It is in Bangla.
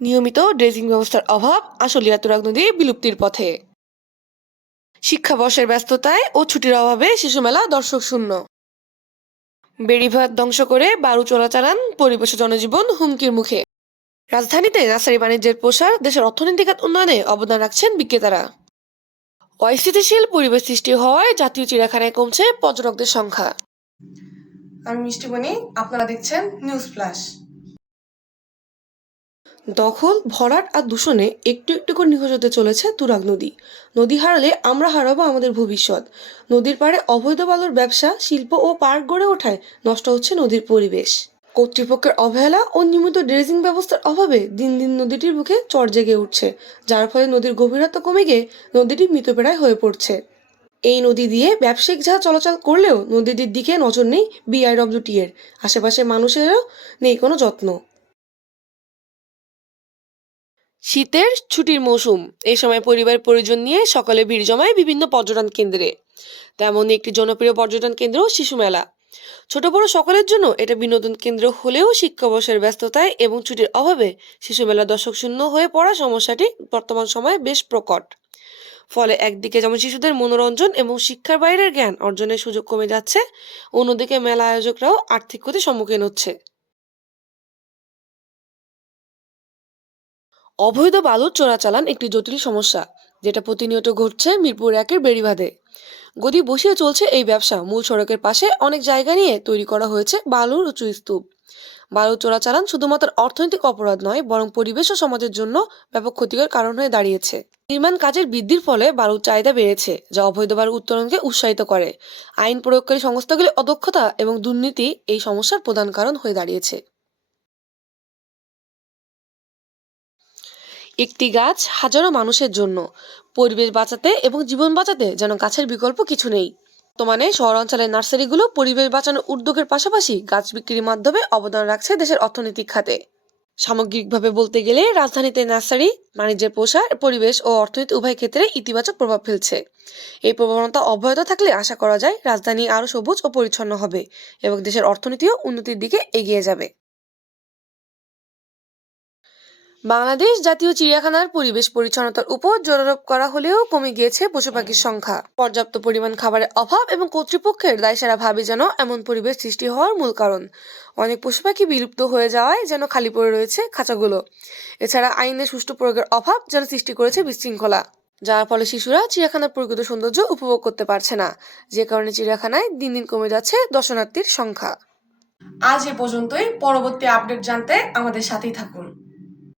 নিয়মিত ড্রেজিং ব্যবস্থার অভাব আশুলিয়া তুরাগ নদী বিলুপ্তির পথে। শিক্ষাবর্ষের ব্যস্ততায় ও ছুটির অভাবে শিশু মেলা দর্শক শূন্য। বেড়িভাত ধ্বংস করে বারু চোরাচালান, পরিবেশ ও জনজীবন হুমকির মুখে। রাজধানীতে নার্সারি বাণিজ্যের প্রসার, দেশের অর্থনৈতিক উন্নয়নে অবদান রাখছেন বিক্রেতারা। অস্থিতিশীল পরিবেশ সৃষ্টি হওয়ায় জাতীয় চিড়িয়াখানায় কমছে পর্যটকদের সংখ্যা। আমি মিষ্টিমণি, আপনারা দেখছেন নিউজ ফ্ল্যাশ। দখল, ভরাট আর দূষণে একটু একটু করে নিখোঁজ হতে চলেছে তুরাগ নদী। নদী হারালে আমরা হারাবো আমাদের ভবিষ্যৎ। নদীর পাড়ে অবৈধ বালুর ব্যবসা, শিল্প ও পার্ক গড়ে ওঠায় নষ্ট হচ্ছে নদীর পরিবেশ। কর্তৃপক্ষের অবহেলা ও নিয়মিত ড্রেজিং ব্যবস্থার অভাবে দিন দিন নদীটির বুকে চর জেগে উঠছে, যার ফলে নদীর গভীরতা কমে গিয়ে নদীটি মৃতপ্রায় হয়ে পড়ছে। এই নদী দিয়ে ব্যবসায়িক জাহাজ চলাচল করলেও নদীটির দিকে নজর নেই বিআইডব্লিউটি এর। আশেপাশে মানুষেরও নেই কোনো যত্ন। শীতের ছুটির মৌসুম, এই সময় পরিবার পরিজন নিয়ে সকালে ভিড় জমায় বিভিন্ন পর্যটন কেন্দ্রে। তেমনই একটি জনপ্রিয় পর্যটন কেন্দ্র শিশু মেলা। ছোট বড় সকলের জন্য এটা বিনোদন কেন্দ্র হলেও শিক্ষাবর্ষের ব্যস্ততায় এবং ছুটির অভাবে শিশু মেলা দর্শক শূন্য হয়ে পড়া সমস্যাটি বর্তমান সময়ে বেশ প্রকট। ফলে একদিকে যেমন শিশুদের মনোরঞ্জন এবং শিক্ষার বাইরের জ্ঞান অর্জনের সুযোগ কমে যাচ্ছে, অন্যদিকে মেলা আয়োজকরাও আর্থিক ক্ষতির সম্মুখীন হচ্ছে। অবৈধ বালুর চোরাচালান একটি জটিল সমস্যা, যেটা প্রতিনিয়ত ঘটছে মিরপুর একের বেড়িবাঁধে। গদি বসিয়ে চলছে এই ব্যবসা। মূল সড়কের পাশে অনেক জায়গা নিয়ে তৈরি করা হয়েছে বালুর উঁচু স্তূপ। বালু চোরাচালান শুধুমাত্র অর্থনৈতিক অপরাধ নয়, বরং পরিবেশ ও সমাজের জন্য ব্যাপক ক্ষতিকর কারণ হয়ে দাঁড়িয়েছে। নির্মাণ কাজের বৃদ্ধির ফলে বালুর চাহিদা বেড়েছে, যা অবৈধ বালু উত্তোলনকে উৎসাহিত করে। আইন প্রয়োগকারী সংস্থাগুলির অদক্ষতা এবং দুর্নীতি এই সমস্যার প্রধান কারণ হয়ে দাঁড়িয়েছে। একটি গাছ হাজারো মানুষের জন্য। পরিবেশ বাঁচাতে এবং জীবন বাঁচাতে যেন গাছের বিকল্প কিছু নেই। বর্তমানে শহরাঞ্চলের নার্সারিগুলো পরিবেশ বাঁচানোর উদ্যোগের পাশাপাশি গাছ বিক্রির মাধ্যমে অবদান রাখছে দেশের অর্থনৈতিক খাতে। সামগ্রিকভাবে বলতে গেলে রাজধানীতে নার্সারি বাণিজ্যের প্রসার পরিবেশ ও অর্থনীতি উভয় ক্ষেত্রে ইতিবাচক প্রভাব ফেলছে। এই প্রবণতা অব্যাহত থাকলে আশা করা যায় রাজধানী আরও সবুজ ও পরিচ্ছন্ন হবে এবং দেশের অর্থনীতিও উন্নতির দিকে এগিয়ে যাবে। বাংলাদেশ জাতীয় চিড়িয়াখানার পরিবেশ পরিচ্ছন্নতার উপর জোর আরোপ করা হলেও কমে গিয়েছে পশু পাখির সংখ্যা। পর্যাপ্ত পরিমাণ খাবারের অভাব এবং কর্তৃপক্ষের দায়সারা ভাবে যেন এমন পরিবেশ সৃষ্টি হওয়ার মূল কারণ। অনেক পশু পাখি বিলুপ্ত হয়ে যাওয়ায় যেন খালি পড়ে রয়েছে খাঁচাগুলো। এছাড়া আইনের সুষ্ঠু প্রয়োগের অভাব যেন সৃষ্টি করেছে বিশৃঙ্খলা, যার ফলে শিশুরা চিড়িয়াখানার প্রকৃত সৌন্দর্য উপভোগ করতে পারছে না, যে কারণে চিড়িয়াখানায় দিন দিন কমে যাচ্ছে দর্শনার্থীর সংখ্যা। আজ এ পর্যন্তই। পরবর্তী আপডেট জানতে আমাদের সাথেই থাকুন।